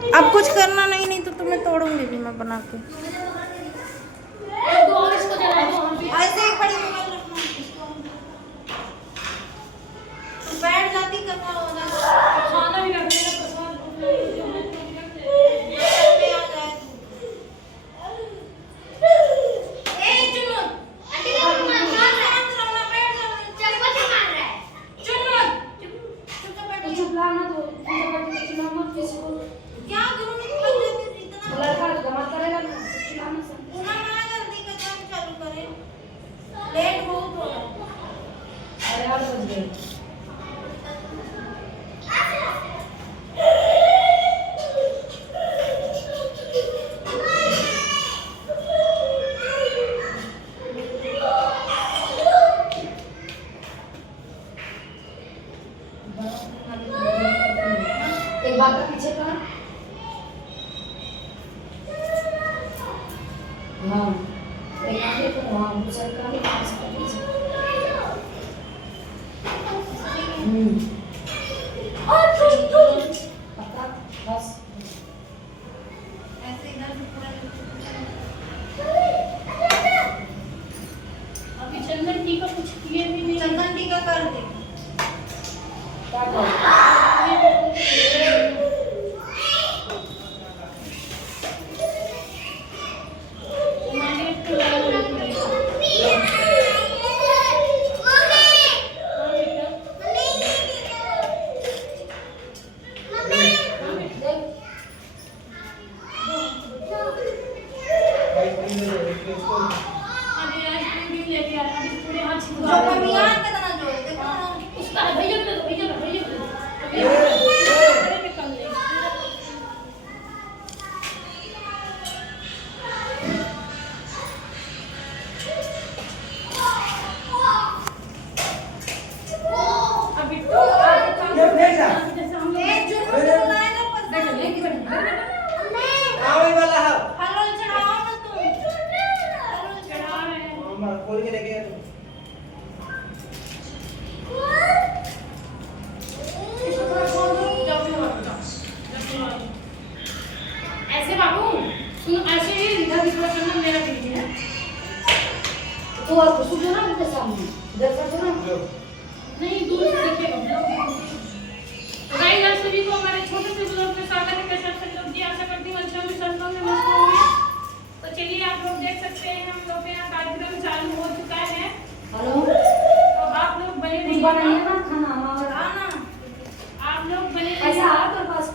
अब कुछ करना नहीं, नहीं तो तुम्हें तोड़ूंगी भी मैं बना के। ऐसे ही खड़ी मोबाइल रखना इसको। बैठ जाती करना हो जाता। खाना भी रख देना प्रसाद एक बात का पीछे का हाँ एक आगे को हाँ दूसरा का भी पीछे पता बस ऐसे इधर से पूरा अभी चंदन टीका कुछ किए भी नहीं। चंदन टीका कर दे। क्या करो जो कमियां कितना जोड़ देखो ना उसका भैया को दो भैया को अरे पे कम ले अभी तो जैसे हम लोग एक जो बुलाए ना पर बैठो लेके बैठो आवे वाला है हलो चढ़ाओ ना तुम हलो चढ़ा रहे हैं मामा खोल के लेके आ ऐसे बाबू तुम ऐसे ही इधर भी थोड़ा करना मेरा भी है तो और कुछ जो ना उनके सामने इधर से जो ना नहीं दूर से देखिएगा तो गाइस आप सभी को हमारे छोटे से ब्लॉग में स्वागत है। कैसे आप लोग जी आशा करती हूं अच्छा विश्वासों में मस्त होंगे। तो चलिए आप लोग देख सकते हैं हम लोग के यहाँ कार्यक्रम चालू हो चुका है। हेलो तो आप लोग बने कुछ बनाइए रहिएगा ना खाना हमारा आना आप लोग बने ऐसा रहिएगा है तेरे पास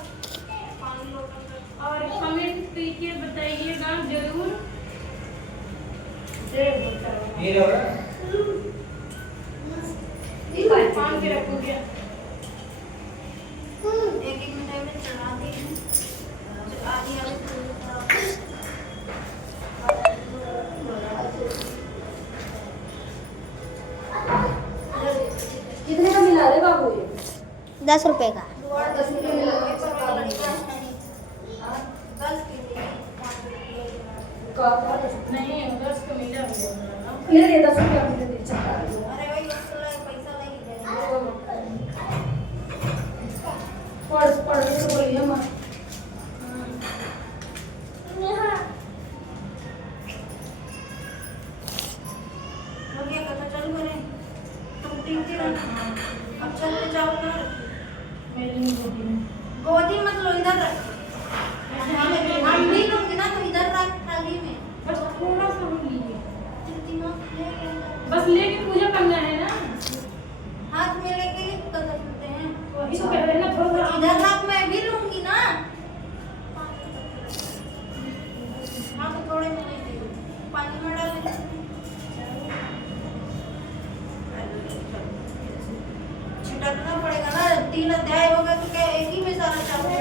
और कमेंट कीजिए बताइएगा जरूर। ये रहा ठीक है पान के रखोगे एक एक मिनट में चढ़ा दी आधी कितने का मिला रे बाबू ये 10 रुपए का। 10 रुपये मिला है 10 के लिए नहीं 10 का मिला ये 10 रुपये मुझे दे चक्का अरे भाई पैसा नहीं देना पढ़ से बोलिए मत हो गया कथा चालू करें तुम टीचर रहना अब चलते जाओ घर गोदी मत लो इधर रख हम भी लूंगी ना तो इधर रख थाली में बस थोड़ा सा हम लीजिए दिमाग ले बस लेके पूजा करना है ना हाथ में लेके ही कर सकते हैं वही तो कह रहे हैं ना थोड़ा इधर रख मैं भी लूंगी ना हाँ तो थोड़े में नहीं दे पानी में डाल छिटकना पड़ेगा ना 3 अध्याय होगा तो क्या एक ही में सारा चावल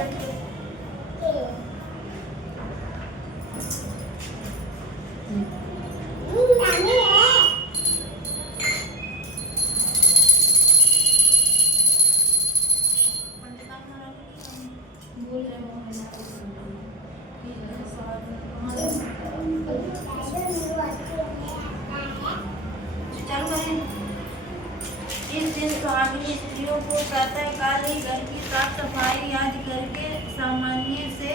चालू करें। इस दिन सुहागिन स्त्रियों को प्रातःकाल ही घर की साफ सफाई आदि करके सामान्य से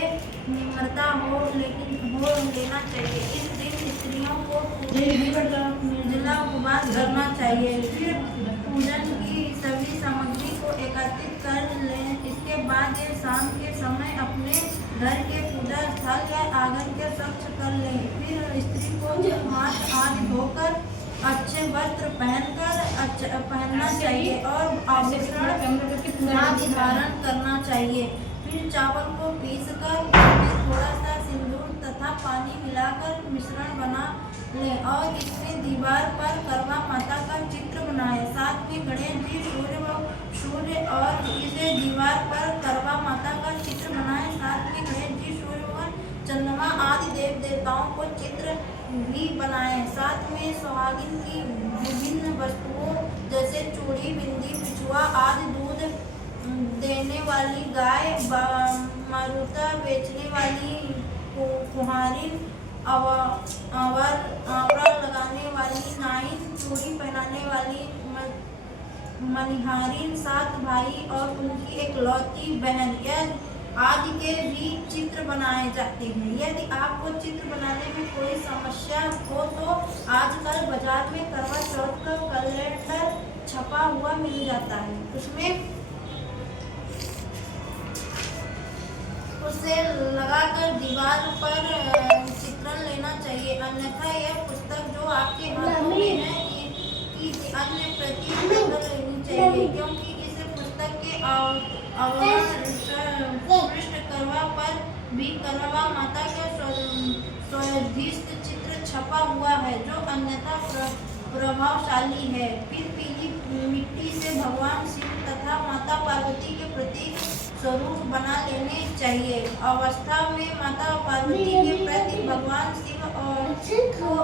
भरता हो लेना चाहिए। इस दिन स्त्रियों को निर्जला उपवास करना चाहिए। फिर पूजन की सभी सामग्री को एकत्रित कर लें। इसके बाद ये शाम के समय अपने घर के पूजा स्थल या आंगन के स्वच्छ कर लें। फिर स्त्री को हाथ आदि धोकर अच्छे वस्त्र पहनना चाहिए और आभूषण आदि धारण करना चाहिए। फिर चावल को पीसकर उसमें थोड़ा सा सिंदूर तथा पानी मिलाकर मिश्रण बना लें और इसमें दीवार पर करवा माता का चित्र बनाएं। साथ में गणेश जी, सूर्य और इसे दीवार पर करवा माता का चित्र बनाएं। साथ में गणेश जी, सूर्य और चंद्रमा आदि देव देवताओं को चित्र भी बनाएं। साथ में सुहागिन की विभिन्न वस्तुओं जैसे चूड़ी, बिंदी, बिछुआ आदि, दूध देने वाली गाय, मारुता बेचने वाली कुम्हारिन, आवरण लगाने वाली नाइन, चूड़ी पहनाने वाली मनिहारिन, 7 भाई और उनकी एकलौती बहन आदि के भी चित्र बनाए जाते हैं। यदि आपको चित्र बनाने में कोई समस्या हो तो आजकल बाजार में करवा चौथ का कैलेंडर छपा हुआ मिल जाता है, उसमें उसे लगाकर दीवार पर चित्रण लेना चाहिए। अन्यथा यह पुस्तक जो आपके हाथों में है कि अन्य प्रति लेनी चाहिए, क्योंकि इस पुस्तक के पृष्ठ करवा पर भी करवा माता का स्वयंदिष्ट चित्र छपा हुआ है जो अन्यथा प्रभावशाली है। फिर पीली मिट्टी से भगवान शिव तथा माता पार्वती के प्रतीक स्वरूप बना लेने चाहिए। अवस्था में माता पार्वती के प्रति भगवान शिव को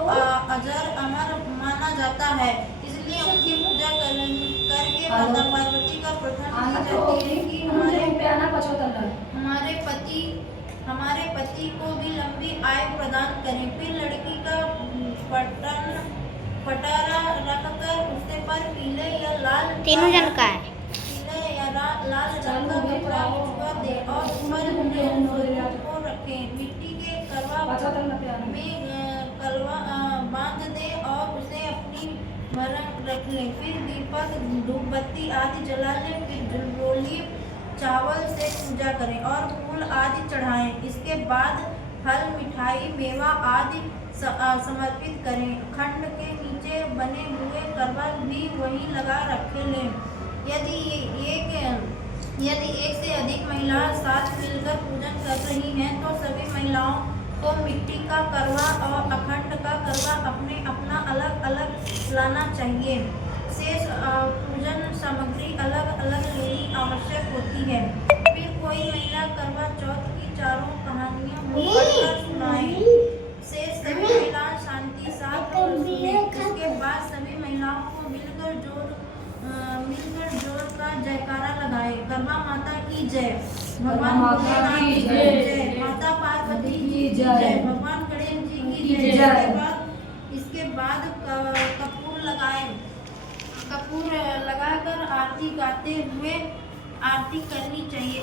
अजर अमर माना जाता है, इसलिए उनकी पूजा करके माता पार्वती का प्रार्थना की जाती है कि हमारे पति को भी लंबी आयु प्रदान करें। फिर लड़की का पटारा रखकर उसके पर पीले या लाल तीनों जन का है लाल रंग का कपड़ा बिछवा दे और ऊपर को रखें। मिट्टी के करवा में कलवा बांध दे और उसे अपनी मरंग रख लें। फिर दीपक, धूपबत्ती आदि जला लें। फिर रोली चावल से पूजा करें और फूल आदि चढ़ाएं। इसके बाद फल, मिठाई, मेवा आदि समर्पित करें। खंड के नीचे बने हुए करवा भी वहीं लगा रखे लें। यदि एक से अधिक महिलाएं साथ मिलकर पूजन कर रही हैं तो सभी महिलाओं को मिट्टी का करवा और अखंड का करवा अपना अलग अलग लाना चाहिए। शेष पूजन सामग्री अलग अलग लेनी आवश्यक होती है। फिर कोई महिला करवा चौथ की चारों कहानियां पढ़कर सुनाए। शेष सभी महिलाएं शांति साथ सुने। उसके बाद सभी महिलाओं को मिलकर जोर का जयकारा लगाए। करवा माता की जय, भगवान भोलेनाथ की जय, माता पार्वती की जय, भगवान गणेश जी की जय। इसके बाद कपूर लगाए। कपूर लगाकर आरती गाते हुए आरती करनी चाहिए।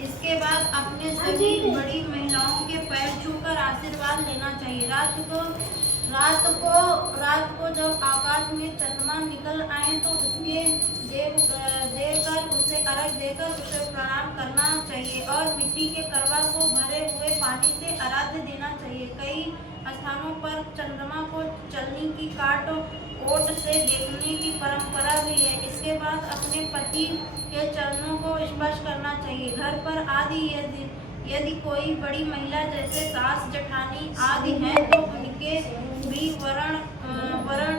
इसके बाद अपने सभी बड़ी महिलाओं के पैर छूकर आशीर्वाद लेना चाहिए। रात को जब आकाश में चंद्रमा निकल आए तो उसके देकर उसे अर्घ देकर उसे प्रणाम करना चाहिए और मिट्टी के करवा को भरे हुए पानी से आराध्य देना चाहिए। कई स्थानों पर चंद्रमा को चलनी की काट ओट से देखने की परंपरा भी है। इसके बाद अपने पति के चरणों को स्पर्श करना चाहिए। घर पर आदि यदि कोई बड़ी महिला जैसे सास, जेठानी आदि हैं तो उनके भी वरण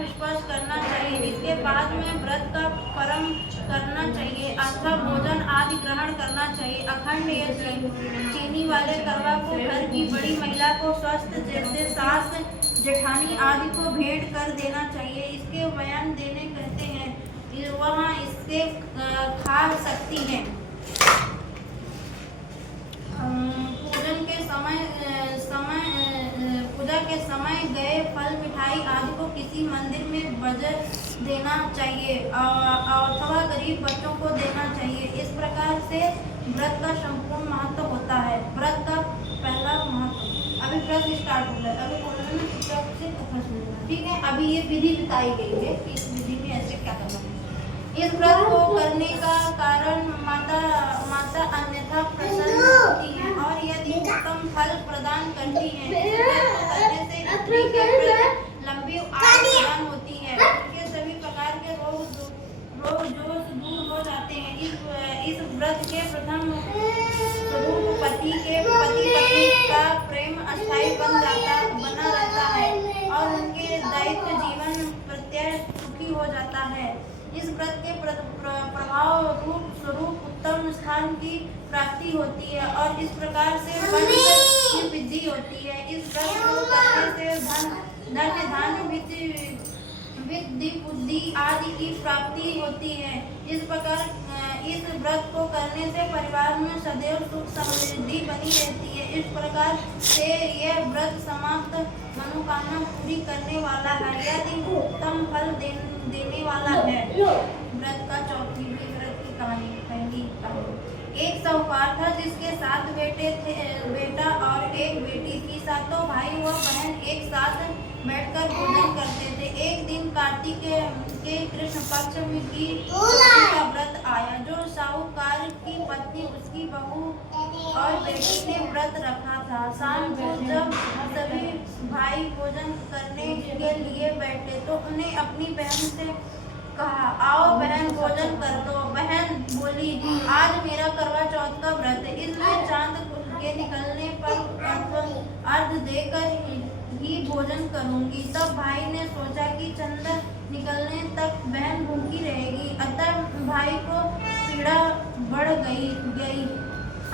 स्पर्श करना चाहिए। इसके बाद में व्रत का परम करना चाहिए अथवा भोजन आदि ग्रहण करना चाहिए। अखंड या चीनी वाले करवा को घर की बड़ी महिला को स्वस्थ जैसे सास, जेठानी आदि को भेंट कर देना चाहिए। इसके बयान देने कहते हैं वहाँ इससे खा सकती हैं। पूजा के समय गए फल, मिठाई आदि को किसी मंदिर में बजर देना चाहिए अथवा गरीब बच्चों को देना चाहिए। इस प्रकार से व्रत का संपूर्ण महत्व होता है। व्रत ये विधि बताई गई है कि इस विधि में ऐसे क्या करना है। इस व्रत को करने का कारण माता अन्यथा प्रसन्न होती है और यदि उत्तम फल प्रदान करती है। इस व्रत को करने से स्त्री के प्रति लंबी आयु प्रदान होती है। उनके सभी प्रकार के रोग जोश दूर हो जाते हैं। इस व्रत के प्रथम स्वरूप पति पत्नी का प्रेम अस्थायी बना रहता है और उनके दैहिक जीवन प्रत्यय सुखी हो जाता है। इस व्रत के प्रभाव रूप स्वरूप उत्तम स्थान की प्राप्ति होती है और इस प्रकार से वंश की वृद्धि होती है। इस व्रत को करने से धन धान्य विद्या बुद्धि आदि की प्राप्ति होती है। इस प्रकार इस व्रत को करने से परिवार में सदैव सुख समृद्धि बनी रहती है। इस प्रकार से यह व्रत समाप्त मनोकामना पूरी करने वाला है, यदि उत्तम फल देने वाला है। व्रत का चौथी व्रत की कहानी। पहली कहानी, एक साहूकार था जिसके 7 बेटा और एक बेटी थी। सातों भाई व बहन एक साथ बैठकर भोजन करते थे। एक दिन कार्तिक के कृष्ण पक्ष में की का व्रत आया, जो साहूकार की पत्नी, उसकी बहू और बेटी ने व्रत रखा था। शाम को जब सभी भाई भोजन करने के लिए बैठे तो उन्हें अपनी बहन से कहा, आओ बहन भोजन कर लो। बहन बोली, आज मेरा करवा चौथ का व्रत है, इसलिए चांद के निकलने पर अर्घ देकर ही भोजन करूंगी। तब भाई ने सोचा कि चंद्र निकलने तक बहन भूखी रहेगी, अतः भाई को पीड़ा बढ़ गई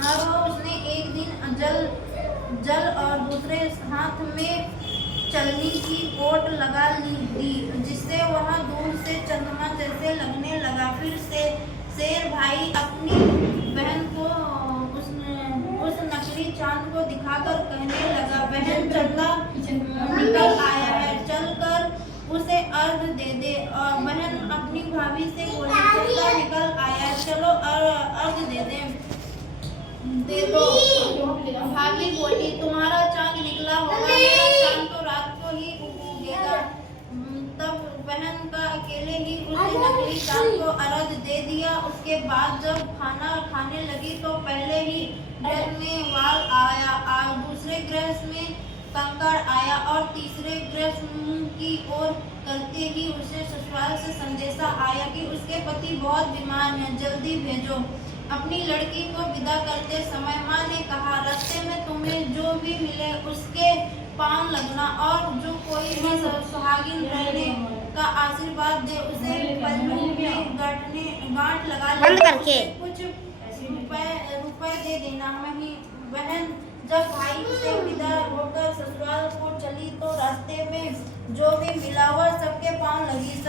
और उसने एक दिन जल और दूसरे हाथ में चलनी की पोट लगा दी, जिससे वह दूर से चंद्रमा जैसे लगने लगा। फिर से शेर भाई अपनी बहन को उस नकली चांद को दिखाकर कहने लगा, बहन चंदा निकल आया है, चलकर उसे अर्घ दे दे। और बहन अपनी भाभी से बोली, चंदा निकल आया, चलो अर्घ दे दो। भाभी बोली, तुम्हारा चांद निकला होगा, मेरा चांद तो रात को ही उगेगा। तब बहन का अकेले ही उस नकली चांद को अर्घ दे दिया। उसके बाद जब खाना खाने लगी तो पहले ही ग्रह में वाल आया, दूसरे ग्रह में कंकड़ आया और तीसरे ग्रह की ओर करते ही उसे ससुराल से संदेशा आया कि उसके पति बहुत बीमार हैं, जल्दी भेजो। अपनी लड़की को विदा करते समय माँ ने कहा, रास्ते में तुम्हें जो भी मिले उसके पांव लगना और जो कोई भी सुहागिन रहने का आशीर्वाद दे उसे पल्लू में गांठ लगा ले, कुछ रुपए दे देना। बहन जब भाई से विदा होकर ससुराल को चली तो रास्ते में जो भी मिला वह सबके पांव लगी।